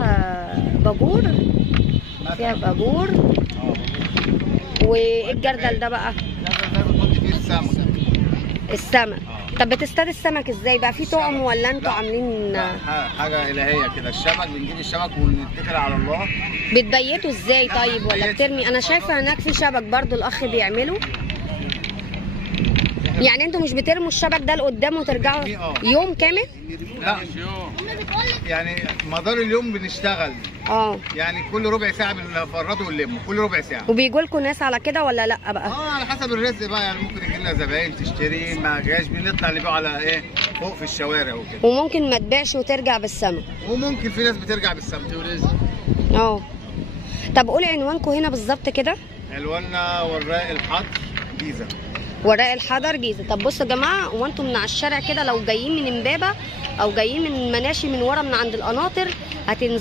فيها باجور، فيها باجور. وايه الجردل ده بقى؟ الجردل ده بنحط فيه السمك. السمك. طب بتصطاد السمك ازاي بقى؟ في طعم ولا انتوا عاملين؟ لا حاجه الهيه كده. السمك بنجيب السمك ونتكل على الله. بتبيتوا ازاي طيب ولا بترمي؟ انا شايفه هناك في شبك برضو الاخ بيعمله. يعني انتوا مش بترموا الشبك ده لقدام وترجعوا يوم كامل؟ لا مش يوم، يعني مدار اليوم بنشتغل. يعني كل ربع ساعه بنفرطه ونلمه، كل ربع ساعه. وبيجوا لكم ناس على كده ولا لا بقى؟ على حسب الرزق بقى، يعني ممكن يجي لنا زباين تشتري، ما جاش بنطلع نبيعه على ايه فوق في الشوارع وكده. وممكن ما تبيعش وترجع بالسمك. وممكن في ناس بترجع بالسمك ورزق. طب قولي عنوانكم هنا بالظبط كده. عنواننا وراق الحضر جيزه. وراق الحضر جيزه. طب بصوا يا جماعه، هو انتم من على الشارع كده لو جايين من امبابه او جايين من مناشي من ورا من عند القناطر هتنزلوا